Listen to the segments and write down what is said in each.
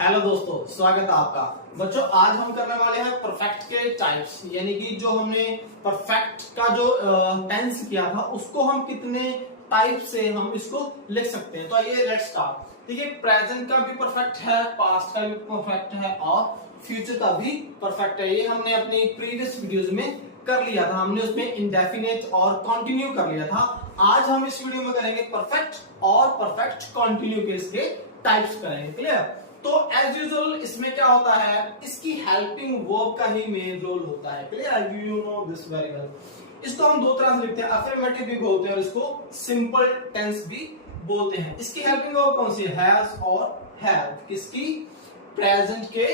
Hello दोस्तों, स्वागत है आपका। बच्चों, आज हम करने वाले हैं परफेक्ट के टाइप्स, यानी कि जो हमने परफेक्ट का जो टेंस किया था उसको हम कितने टाइप से हम इसको लिख सकते हैं। तो आइए लेट्स स्टार्ट। देखिए, प्रेजेंट का भी परफेक्ट है, पास्ट का भी परफेक्ट है और फ्यूचर का भी परफेक्ट है। ये हमने अपनी प्रीवियस वीडियोस में कर लिया था, हमने उसमें इंडेफिनेट और कंटिन्यू कर लिया था। आज हम इस वीडियो में करेंगे परफेक्ट और परफेक्ट कंटिन्यू के इसके टाइप्स करेंगे। क्लियर? तो एज यूजुअल इसमें क्या होता है, इसकी हेल्पिंग वर्ब का ही मेन रोल होता है। Clear? You know this very well. इसको हम दो तरह से लिखते हैं, अफर्मेटिव भी बोलते हैं और इसको सिंपल टेंस भी बोलते हैं। इसकी हेल्पिंग वर्ब कौन सी है? हैज और हैव। किसकी? प्रेजेंट के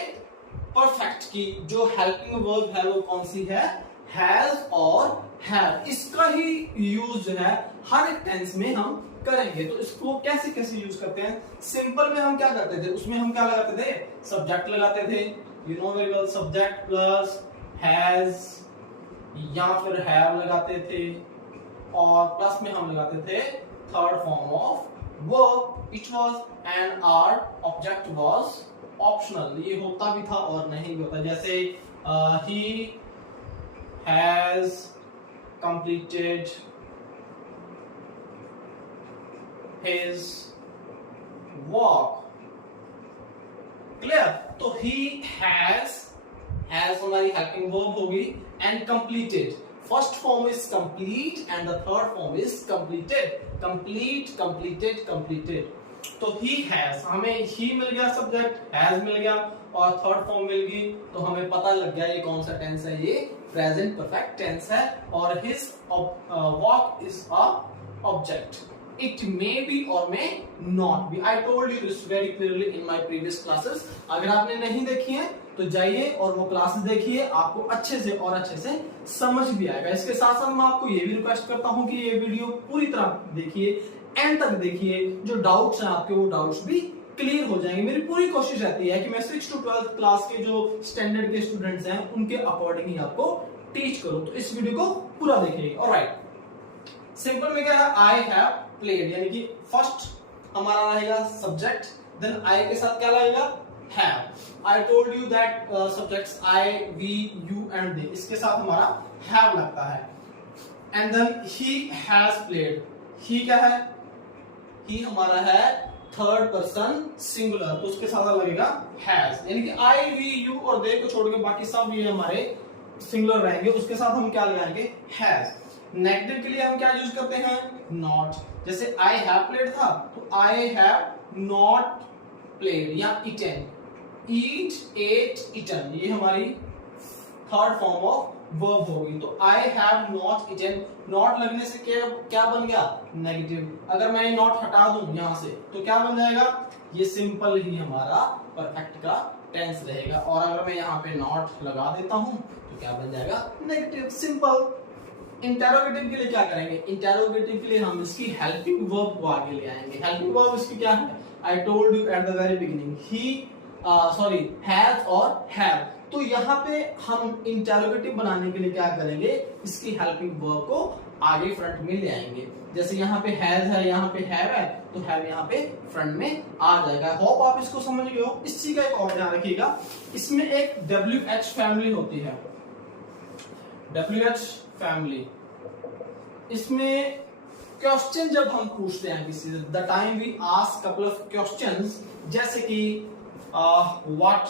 परफेक्ट की जो हेल्पिंग वर्ब है वो कौन सी है? हैज और हैव। इसका ही यूज जो है हर एक टेंस में हम करेंगे। तो इसको कैसे कैसे यूज करते हैं? सिंपल में हम क्या करते थे, उसमें हम क्या लगाते थे? सब्जेक्ट लगाते थे। You know very well, subject plus has या फिर हैव लगाते थे और प्लस में हम लगाते थे third form of verb which was and our object was optional. ये होता भी था और नहीं भी होता। जैसे ही has completed his work। Clear? तो he has हमारी हेल्पिंग वर्ब होगी and completed। First form is complete and the third form is completed। completed। तो he has, हमें he मिल गया सब्जेक्ट, has मिल गया और थर्ड फॉर्म मिल गई, तो हमें पता लग गया ये कौन सा टेंस है। ये प्रेजेंट परफेक्ट टेंस है और his work is a object। It may be or may not be। I told you this very clearly in my previous classes। अगर आपने नहीं देखी है तो जाइए और वो क्लासेस देखिए, आपको अच्छे से और अच्छे से समझ भी आएगा। इसके साथ साथ मैं आपको ये भी रिक्वेस्ट करता हूँ कि ये वीडियो पूरी तरह देखिए, एंड तक देखिए। जो डाउट्स हैं आपके वो डाउट्स भी क्लियर हो जाएंगे। मेरी पूरी कोशिश रहती है कि मैं 6 to 12 क्लास के जो स्टैंडर्ड के स्टूडेंट्स हैं उनके अकॉर्डिंग ही आपको टीच करूँ। तो इस वीडियो को पूरा देखिए। ऑलराइट, सिंपल में क्या है? आई हैव प्लेड, यानी कि फर्स्ट हमारा रहेगा सब्जेक्ट, देन आई के साथ क्या लगेगा? Have. I told you that subjects I, we, you and they, इसके साथ हमारा हैव लगता है। And then he has played. He क्या है? ही हमारा है थर्ड पर्सन सिंगुलर, तो उसके साथ लगेगा हैज। यानी कि आई, वी, यू और दे को छोड़ के बाकी सब ये हमारे सिंगुलर रहेंगे, उसके साथ हम क्या लगाएंगे? हैज। नेगेटिव के लिए हम क्या यूज करते हैं? नॉट। जैसे आई हैव प्लेड था तो आई हैव नॉट प्लेड या इटन। ईट, एट, इटन, ये हमारी थर्ड फॉर्म ऑफ वर्ब होगी। तो आई हैव नॉट इटन, नॉट लगने से क्या बन गया? नेगेटिव। अगर मैं ये नॉट हटा दूं यहां से तो क्या बन जाएगा? ये सिंपल ही हमारा परफेक्ट का टेंस रहेगा। और अगर मैं यहाँ पे नॉट लगा देता हूं तो क्या बन जाएगा? नेगेटिव। सिंपल। इंटेरोगेटिव के लिए क्या करेंगे? इंटेरोगेटिव के लिए हम इसकी हेल्पिंग वर्ब को आगे ले आएंगे। हेल्पिंग वर्ब इसकी क्या है? आई told you at the very beginning, he has और हैव। तो यहाँ पे हम इंटेरोगेटिव बनाने के लिए क्या करेंगे? इसकी हेल्पिंग वर्ब को आगे फ्रंट में ले आएंगे। जैसे यहाँ पे हैज है, यहाँ पे हैव है, तो हैव यहाँ पे फ्रंट में आ जाएगा। होप आप इसको समझ गए हो। इस चीज का एक और ध्यान रखिएगा, इसमें एक WH फैमिली होती है। WH फैमिली, इसमें क्वेश्चन जब हम पूछते हैं किसी से, the time we ask couple of questions, जैसे कि what,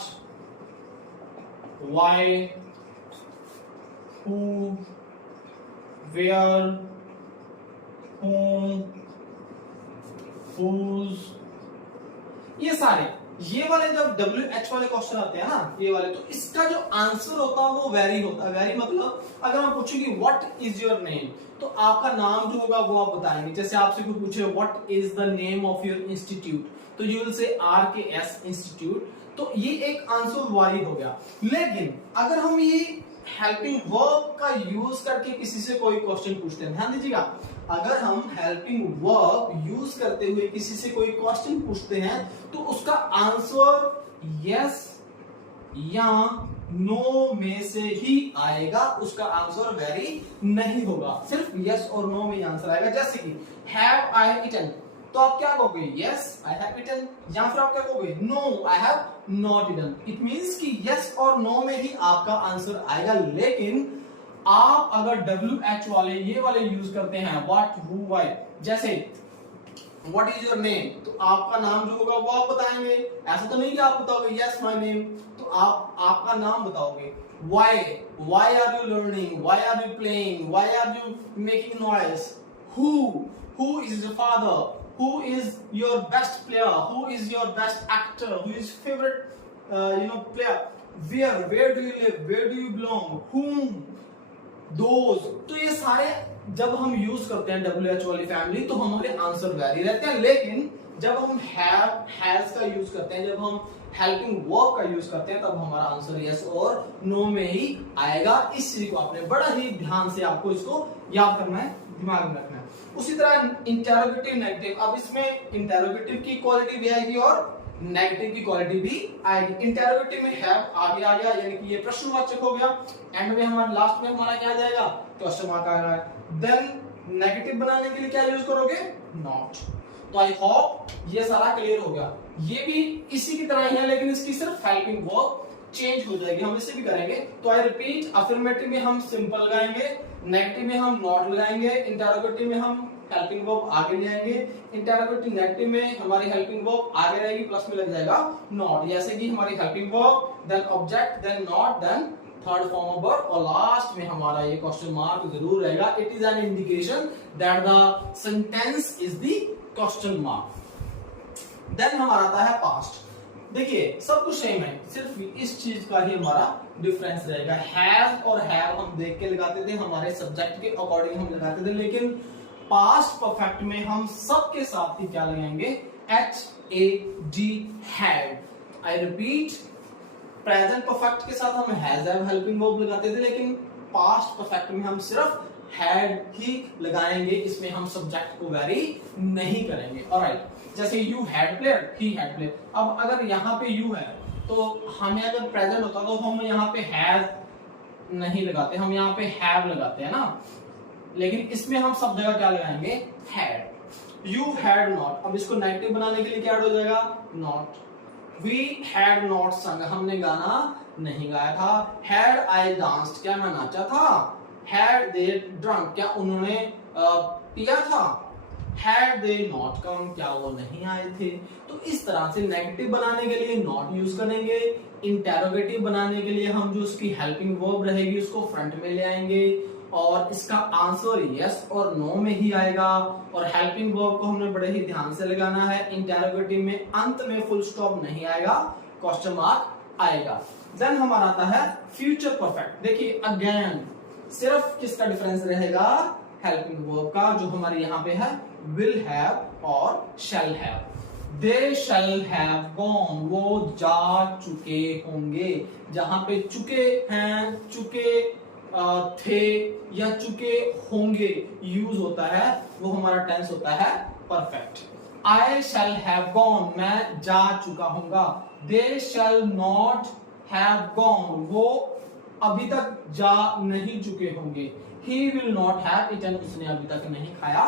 why, who, where, whom, whose, ये सारे, ये वाले जब WH वाले क्वेश्चन आते हैं ना, ये वाले, तो इसका जो आंसर होता है वो वेरी होता है। वेरी मतलब अगर मैं पूछूंगी व्हाट इज योर नेम, तो आपका नाम जो होगा वो आप बताएंगे। जैसे आपसे कोई पूछे what is the name of your institute, तो you will say RKS institute. तो ये एक आंसर वारी हो गया। लेकिन अगर हम ये हेल्पिंग वर्ब का यूज करके किसी से कोई क्वेश्चन पूछते हैं, ध्यान दीजिएगा, अगर हम हेल्पिंग वर्ब यूज करते हुए किसी से कोई क्वेश्चन पूछते हैं तो उसका आंसर यस या नो में से ही आएगा, उसका आंसर वेरी नहीं होगा, सिर्फ यस और नो में आंसर आएगा। जैसे कि हैव आई इटन, तो आप क्या कहोगे, यस आई हैव ईटन, या फिर आप क्या कहोगे, no I have not eaten. It means कि यस और नो में ही आपका आंसर आएगा। लेकिन आप अगर WH वाले ये वाले यूज करते हैं, व्हाट, हु, व्हाई, जैसे व्हाट इज योर नेम, तो आपका नाम जो होगा वो आप बताएंगे। ऐसा तो नहीं कि आप बताओगे यस माय नेम, तो आप आपका नाम बताओगे। why are you learning, why are you playing, why are you making noise, who is your father, who is your best player, who is your best actor, who is favorite player, where do you live, where do you belong, whom, those। तो ये सारे जब हम use करते हैं WH वाली family तो हमारे आंसर वैरी रहते हैं। लेकिन जब हम हैव, हैज का यूज करते हैं, जब हम हेल्पिंग वर्ब का यूज करते हैं, तब हमारा आंसर यस और नो में ही आएगा। इस चीज को आपने बड़ा ही ध्यान से आपको इसको याद करना है, दिमाग में रखना है। उसी तरह इंटेरोगेटिव नेगेटिव, अब इसमें इंटेरोगेटिव की क्वालिटी भी आएगी और नेगेटिव की क्वालिटी भी आएगी। इंटेरोगेटिव में हैव आगे आ गया, यानी कि ये प्रश्नवाचक हो गया। एंड में हमारा लास्ट में हमारा क्या आ जाएगा, क्वेश्चन मार्क आ रहा है। देन नेगेटिव बनाने के लिए क्या यूज करोगे, नॉट। तो आई होप ये सारा क्लियर हो गया। ये भी इसी की तरह ही है, लेकिन इसकी सिर्फ हेल्पिंग वर्ब चेंज हो जाएगी। हम इसे भी करेंगे। तो आई रिपीट, अफर्मेटिव में हम सिंपल लगाएंगे, नेगेटिव में हम नॉट लगाएंगे, इंटरोगेटिव में हम हेल्पिंग वर्ब आगे ले आएंगे, इंटरोगेटिव नेगेटिव में हमारी हेल्पिंग वर्ब आगे रहेगी, प्लस में लग जाएगा नॉट। जैसे कि हमारी helping verb, then object, then not, then third form of verb, और लास्ट में हमारा ये क्वेश्चन मार्क जरूर रहेगा। It is an indication that the sentence is the question mark. Then हमारा आता है पास्ट। देखिए सब कुछ सेम है, सिर्फ इस चीज का ही हमारा डिफरेंस रहेगा। हैव और हैव हम देख के लगाते थे, हमारे सब्जेक्ट के अकॉर्डिंग हम लगाते थे, लेकिन पास्ट परफेक्ट में हम सबके साथ ही क्या लगाएंगे, HAD, had. I repeat, present perfect के साथ हम हैज, हैव, हेल्पिंग वर्ब लगाते थे, लेकिन पास्ट परफेक्ट में हम सिर्फ हैड ही लगाएंगे। इसमें हम सब्जेक्ट को वेरी नहीं करेंगे। ऑलराइट, जैसे you had played, he had played. अब अगर यहाँ पे यू है तो हमें अगर प्रेजेंट होता तो हम यहाँ पे हैज नहीं लगाते, हम यहाँ पे हैव लगाते हैं ना। लेकिन इसमें हम सब जगह क्या लगाएंगे, हैड। यू हैड नॉट, अब इसको नेगेटिव बनाने के लिए क्या ऐड हो जाएगा, नॉट। वी हैड नॉट संग, हमने गाना नहीं गाया था। हैड आई डांस्ड, क्या मैं नाचा था। हैड दे ड्रंक, क्या उन्होंने पिया था। हैड दे नॉट कम, क्या वो नहीं आए थे। तो इस तरह से नेगेटिव बनाने के लिए नॉट यूज करेंगे, इंटेरोगेटिव बनाने के लिए हम जो उसकी हेल्पिंग वर्ब रहेगी उसको फ्रंट में ले आएंगे, और इसका आंसर यस और नो में ही आएगा। और हेल्पिंग वर्ब को हमने बड़े ही ध्यान से लगाना है। इंटेरोगेटिव में अंत में फुल स्टॉप नहीं आएगा, क्वेश्चन मार्क आएगा। देन हमारा आता है फ्यूचर परफेक्ट। देखिए अगेन सिर्फ किसका डिफरेंस रहेगा, हेल्पिंग वर्ब का, जो हमारे यहाँ पे है विल हैव और shall have. They shall have gone, वो जा चुके होंगे। जहां पे चुके हैं, चुके थे या चुके होंगे यूज होता है, वो हमारा टेंस होता है perfect. I shall have gone, मैं जा चुका हूंगा। दे शैल नॉट हैव गॉन, वो अभी तक जा नहीं चुके होंगे। He will not have eaten, उसने अभी तक नहीं खाया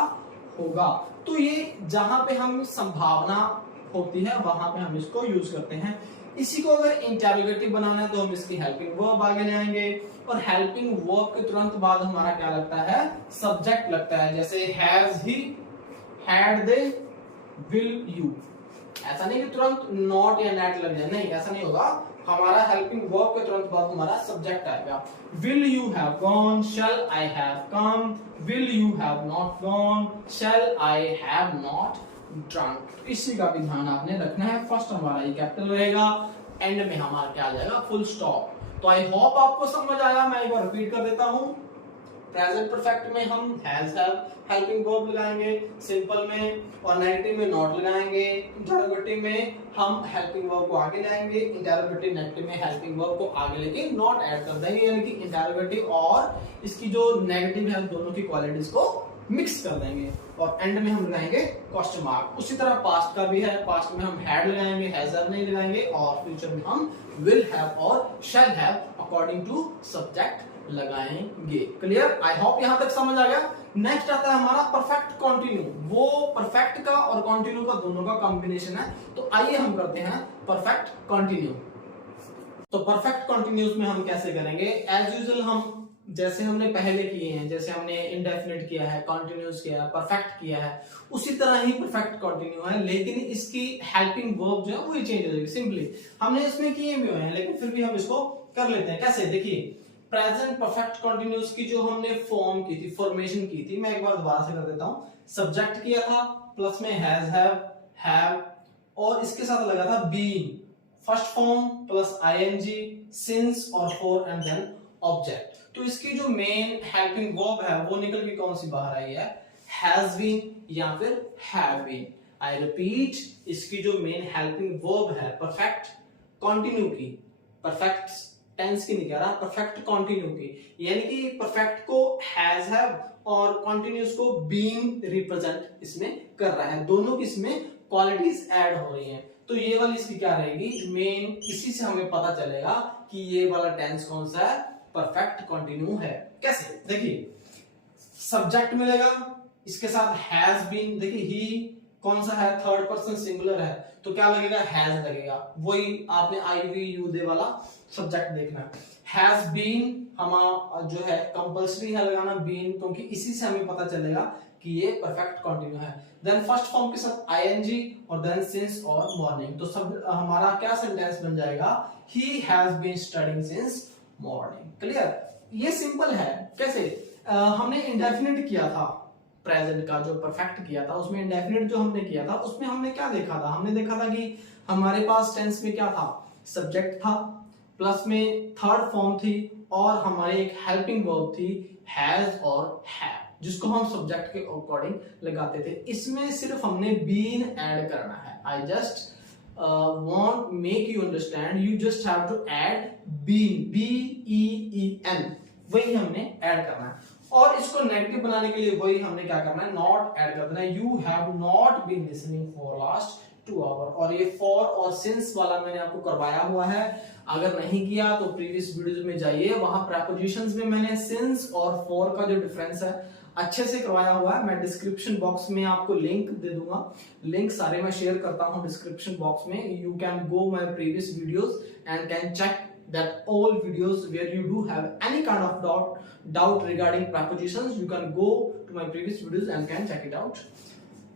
होगा। तो ये जहां पे हम संभावना होती है वहां पे हम इसको यूज करते हैं। इसी को अगर इंटेरोगेटिव बनाना है तो हम इसकी हेल्पिंग वर्ब आगे ले आएंगे, और हेल्पिंग वर्ब के तुरंत बाद हमारा क्या लगता है, सब्जेक्ट लगता है। जैसे has he, had they, will you. ऐसा नहीं कि तुरंत नॉट या नेट लग जाए, नहीं ऐसा नहीं होगा। हमारा हेल्पिंग वर्ब के तुरंत बाद हमारा सब्जेक्ट आएगा। Will you have gone, shall I have come, will you have not gone, shall I have not drunk. इसी का भी ध्यान आपने रखना है। फर्स्ट हमारा ये कैपिटल रहेगा, एंड में हमारा क्या आ जाएगा, फुल स्टॉप। तो आई होप आपको समझ आया। मैं एक बार रिपीट कर देता हूं। प्रेजेंट परफेक्ट में हम हैज हैव हेल्पिंग वर्ब लगाएंगे, सिंपल में, और नेगेटिव में नॉट लगाएंगे। इंटरोगेटिव में हम हेल्पिंग वर्ब को आगे लाएंगे, इंटरोगेटिव नेगेटिव में हेल्पिंग वर्ब को आगे लेके नॉट ऐड कर देंगे, यानी कि इंटरोगेटिव और इसकी जो नेगेटिव है दोनों की क्वालिटीज को मिक्स कर देंगे और एंड में हम लगाएंगे क्वेश्चन मार्क। उसी तरह पास्ट का भी है, पास्ट में हम हैड लगाएंगे, हैज हैव नहीं लगाएंगे, और फ्यूचर में हम विल हैव और shall have according to subject लगाएंगे। क्लियर? आई होप यहां तक समझ आ गया। नेक्स्ट आता है हमारा परफेक्ट कंटिन्यू। वो परफेक्ट का और कंटिन्यू का दोनों का कॉम्बिनेशन है। तो आइए हम करते हैं परफेक्ट कंटिन्यू। तो परफेक्ट कंटिन्यूस में हम कैसे करेंगे? एज यूजुअल हम जैसे हमने पहले किए हैं, जैसे हमने इंडेफिनिट किया है, कंटिन्यूस किया है, परफेक्ट किया है, उसी तरह ही परफेक्ट कंटिन्यू है, लेकिन इसकी हेल्पिंग वर्ब जो है वो चेंज हो जाएगी। सिंपली हमने इसमें किए भी हुए हैं, लेकिन फिर भी हम इसको कर लेते हैं। कैसे? देखिए, प्रेजेंट परफेक्ट कंटिन्यूस की जो हमने फॉर्म की थी, फॉर्मेशन की थी, मैं एक बार दोबारा से कर देता हूं। सब्जेक्ट किया था, प्लस में हैज हैव, और इसके साथ लगा था been, first form plus ING, since और फॉर एंड देन ऑब्जेक्ट। तो इसकी जो मेन हेल्पिंग वर्ब है वो निकल के कौन सी बाहर आई है? हैज बीन या फिर हैव बीन। आई रिपीट, इसकी जो मेन हेल्पिंग वर्ब है परफेक्ट कंटिन्यू की, परफेक्ट टेंस की नहीं कह रहा, परफेक्ट कंटिन्यू की, यानी कि परफेक्ट को हैज हैव और कंटिन्यूस को बीन रिप्रेजेंट इसमें कर रहा है। दोनों की इसमें क्वालिटीज ऐड हो रही हैं। तो ये वाली इसकी क्या रहेगी? मेन, इसी से हमें पता चलेगा कि ये वाला टेंस कौन सा है, परफेक्ट कंटिन्यू है। कैसे? देखिए, सब्जेक्ट मिलेगा, इसके साथ हैज बीन, देखिए ही कौन सा है? थर्ड पर्सन सिंगुलर है, तो क्या लगेगा? हैज लगेगा। वही आपने आई वी यू दे वाला सब्जेक्ट देखना। हैज बीन हमारा जो है कंपल्सरी है लगाना बीन, क्योंकि इसी से हमें पता चलेगा कि ये परफेक्ट कंटिन्यू है। देन फर्स्ट फॉर्म के साथ आईएनजी और देन सिंस और मॉर्निंग, तो सब हमारा क्या सेंटेंस बन जाएगा? He has been studying since morning. Clear? ये सिंपल है। कैसे? हमने इंडेफिनिट किया था, प्रेजेंट का जो परफेक्ट किया था, उसमें इंडेफिनिट जो हमने किया था, उसमें हमने क्या देखा था? हमने देखा था कि हमारे पास टेंस में क्या था? सब्जेक्ट था, प्लस में थर्ड फॉर्म थी, और हमारे एक हेल्पिंग वर्ब थी हैज और हैव, जिसको हम सब्जेक्ट के अकॉर्डिंग लगाते थे। इसमें सिर्फ हमने बीन ऐड करना है। I just want make you understand, you just have to add been, B-E-E-N, वही हमने ऐड करना है। और इसको नेगेटिव बनाने के लिए वही हमने क्या करना है? नॉट ऐड कर देना है। You have not been listening for last 2 hours, और ये for और since वाला मैंने आपको करवाया हुआ है। अगर नहीं किया तो प्रीवियस वीडियोस में जाइए, वहां प्रेपोजिशंस में मैंने since और for का जो डिफरेंस है अच्छे से करवाया हुआ है। मैं डिस्क्रिप्शन बॉक्स में आपको लिंक दे दूंगा, लिंक सारे मैं शेयर करता हूं डिस्क्रिप्शन बॉक्स में। You can go my previous videos and can check that all videos where you do have any kind of doubt regarding prepositions, you can go to my previous videos and can check it out.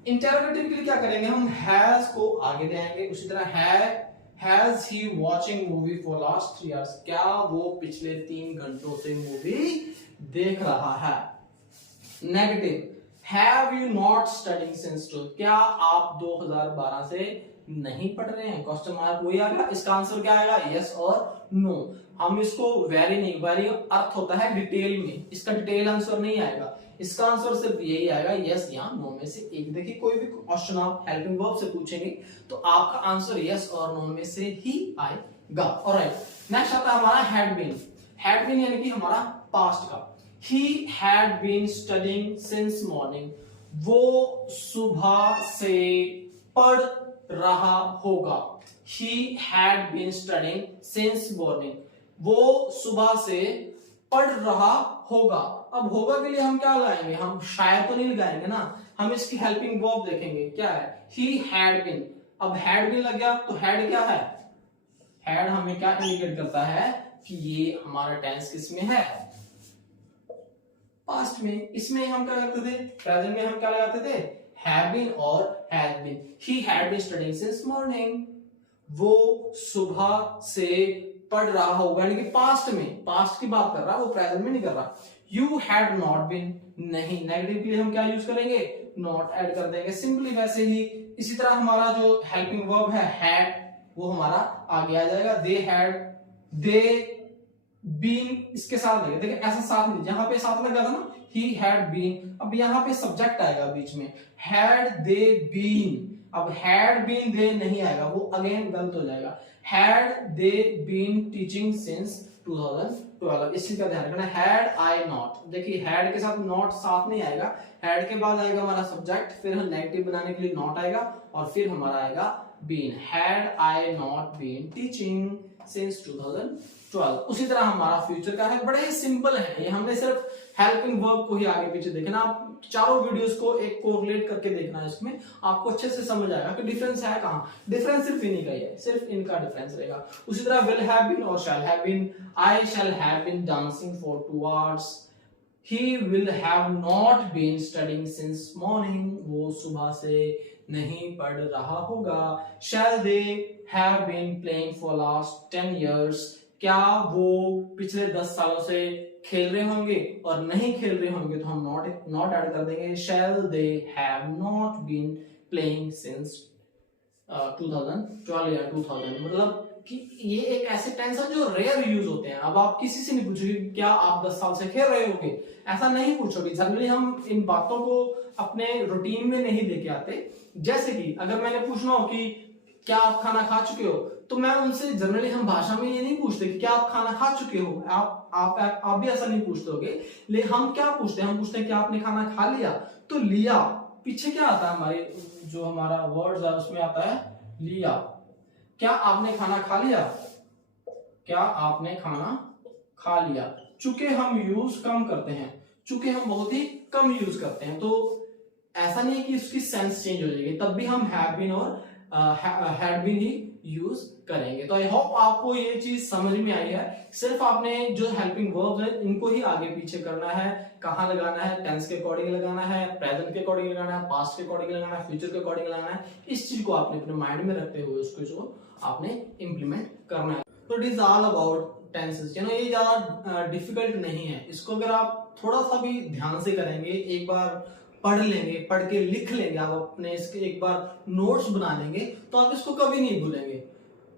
Interrogative के लिए क्या करेंगे? हम has को आगे ले आएंगे। उसी तरह has he watching movie for last 3 hours, क्या वो पिछले 3 घंटों से मूवी देख रहा है? Negative, have you not studying since 2, क्या आप 2012 से नहीं पढ़ रहे हैं? क्वेश्चन मार्क वही आएगा। इसका आंसर क्या आएगा? यस और नो। हम इसको वेरी नहीं, वेरी अर्थ होता है डिटेल में, इसका डिटेल आंसर नहीं आएगा। इसका आंसर सिर्फ यही आएगा, यस या नो में से एक। देखिए, कोई भी क्वेश्चन आप हेल्पिंग वर्ब से पूछेंगे तो आपका आंसर यस और नो में से ही आएगा। ऑलराइट, नेक्स्ट आता है हमारा हैड बीन। हैड बीन यानी कि हमारा पास्ट का। He had been studying since morning, वो सुबह से पढ़ रहा होगा। He had been studying since morning, वो सुबह से पढ़ रहा होगा। अब होगा के लिए हम क्या लगाएंगे? हम शायद तो नहीं लगाएंगे ना, हम इसकी हेल्पिंग वर्ब देखेंगे। क्या है? He had been। अब had been लग गया तो had क्या है? had हमें क्या इंडिकेट करता है कि ये हमारा टेंस किस में है? पास्ट में। इसमें हम क्या करते थे? प्रेजेंट में हम क्या लगाते थे? have been और has been। he had been studying since morning, वो सुबह से पढ़ रहा होगा, यानी कि पास्ट में, पास्ट की बात कर रहा है, वो प्रेजेंट में नहीं कर रहा। you had not been, नहीं, नेगेटिव के लिए हम क्या यूज करेंगे? नॉट ऐड कर देंगे। सिंपली वैसे ही इसी तरह हमारा जो हेल्पिंग वर्ब है had, वो हमारा आगे आ जाएगा। they had, they बीन इसके साथ लगे। देखिए ऐसा साथ नहीं, जहां पे साथ लग जाता ना, he had been, अब यहाँ पे सब्जेक्ट आएगा बीच में, had they been। अब had been they नहीं आएगा, वो अगेन गलत हो जाएगा। had they been teaching since 2012, 2012, इसी का ध्यान रखना। हैड आई नॉट, देखिए हैड के साथ नॉट साथ नहीं आएगा, हैड के बाद आएगा हमारा सब्जेक्ट, फिर हम नेगेटिव बनाने के लिए नॉट आएगा और फिर हमारा आएगा been. Had I not been teaching since 2012। उसी तरह हमारा फ्यूचर का है, बड़े ही सिंपल है ये, हमने सिर्फ हेल्पिंग वर्ब को ही आगे पीछे देखना। आप चारों वीडियोस को एक कोरिलेट करके देखना, इसमें आपको अच्छे से समझ आएगा कि डिफरेंस है कहां। डिफरेंस सिर्फ इन्हीं का ही है, सिर्फ इनका डिफरेंस रहेगा। उसी तरह विल हैव बीन और shall have been, I shall have been dancing for 2 hours, he will have not been studying since morning, वो सुबह से नहीं पढ़ रहा होगा। Shall they have been playing for last 10 years, क्या वो पिछले 10 सालों से खेल रहे होंगे, और नहीं खेल रहे होंगे तो हम नॉट ऐड कर देंगे। Shall they have not been playing since 2012 या 2000, मतलब कि ये एक ऐसे टेंस है जो रेयर यूज होते हैं। अब आप किसी से नहीं पूछोगे क्या आप 10 साल से खेल रहे होगे, ऐसा नहीं पूछोगे। जनरली हम इन बातों को अपने रूटीन में नहीं लेके आते। जैसे कि अगर मैंने पूछना हो कि क्या आप खाना खा चुके हो, तो मैं उनसे जनरली हम भाषा में ये नहीं पूछते कि क्या आप खाना खा चुके हो। आप भी ऐसा नहीं पूछते होगे, लेकिन हम क्या पूछते हैं, हम पूछते हैं क्या आपने खाना खा लिया। तो लिया पीछे क्या आता है, हमारे जो हमारा वर्ड्स है उसमें आता है लिया। क्या आपने खाना खा लिया, क्या आपने खाना खा लिया। चूंकि हम यूज कम करते हैं, चूंकि हम बहुत ही कम यूज करते हैं, तो ऐसा नहीं है कि उसकी सेंस चेंज हो जाएगी, तब भी हम हैव बीन और हैड बीन ही यूज करेंगे। तो आई होप आपको ये चीज समझ में आई है। सिर्फ आपने जो हेल्पिंग वर्ब्स है इनको ही आगे पीछे करना है, कहां लगाना है, टेंस के अकॉर्डिंग लगाना है, प्रेजेंट के अकॉर्डिंग लगाना है, पास्ट के अकॉर्डिंग लगाना है, फ्यूचर के अकॉर्डिंग लगाना है। इस चीज को आपने अपने माइंड में रखते हुए उसको जो आपने इंप्लीमेंट करना है। तो it is all about tenses, ये ज्यादा डिफिकल्ट नहीं है। इसको अगर आप थोड़ा सा भी ध्यान से करेंगे, एक बार पढ़ लेंगे, पढ़ के लिख लेंगे, आप अपने इसके एक बार नोट्स बना लेंगे, तो आप इसको कभी नहीं भूलेंगे।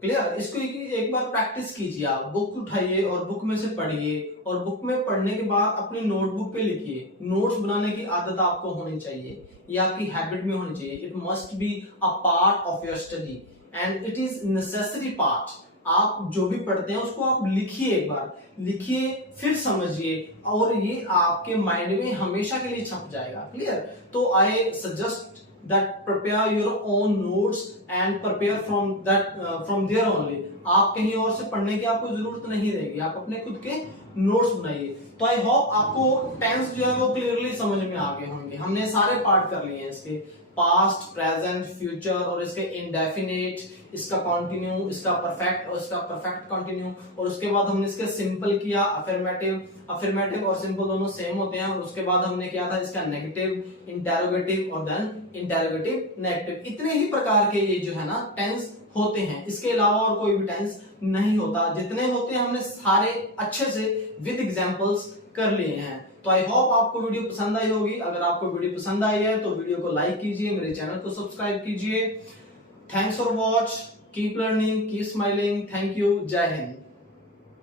क्लियर? इसको एक बार प्रैक्टिस कीजिए, आप बुक उठाइए और बुक में से पढ़िए, और बुक में पढ़ने के बाद अपनी नोटबुक पे लिखिए। नोट्स बनाने की आदत आपको होनी चाहिए, ये आपकी हैबिट में होनी चाहिए। It must be a part of your study and it is necessary part. आप जो भी पढ़ते हैं उसको आप लिखिए, एक बार लिखिए, फिर समझिए, और ये आपके माइंड में हमेशा के लिए छप जाएगा। क्लियर? तो I suggest that prepare your own notes and prepare from there only। आप कहीं और से पढ़ने की आपको जरूरत नहीं रहेगी, आप अपने खुद के नोट्स बनाइए। तो आई होप आपको टेंस जो है वो क्लियरली समझ में आ गए होंगे। हमने सारे पार्ट कर लिए हैं इसके, पास्ट, प्रेजेंट, फ्यूचर, और इसके इंडेफिनिट, इसका कॉन्टिन्यू, इसका परफेक्ट और इसका परफेक्ट कॉन्टिन्यू, और उसके बाद हमने इसका सिंपल किया, अफर्मेटिव और सिंपल दोनों सेम होते हैं, और उसके बाद हमने किया था इसका नेगेटिव, इंटेरोगेटिव और देन इंटेरोगेटिव नेगेटिव। इतने ही प्रकार के ये जो है ना टेंस होते हैं, इसके अलावा और कोई भी टेंस नहीं होता। जितने होते हैं हमने सारे अच्छे से विद एग्जांपल्स कर लिए हैं। तो आई होप आपको वीडियो पसंद आई होगी। अगर आपको वीडियो पसंद आई है तो वीडियो को लाइक कीजिए, मेरे चैनल को सब्सक्राइब कीजिए। Thanks for watch, keep learning, keep smiling. Thank you, जय हिंद।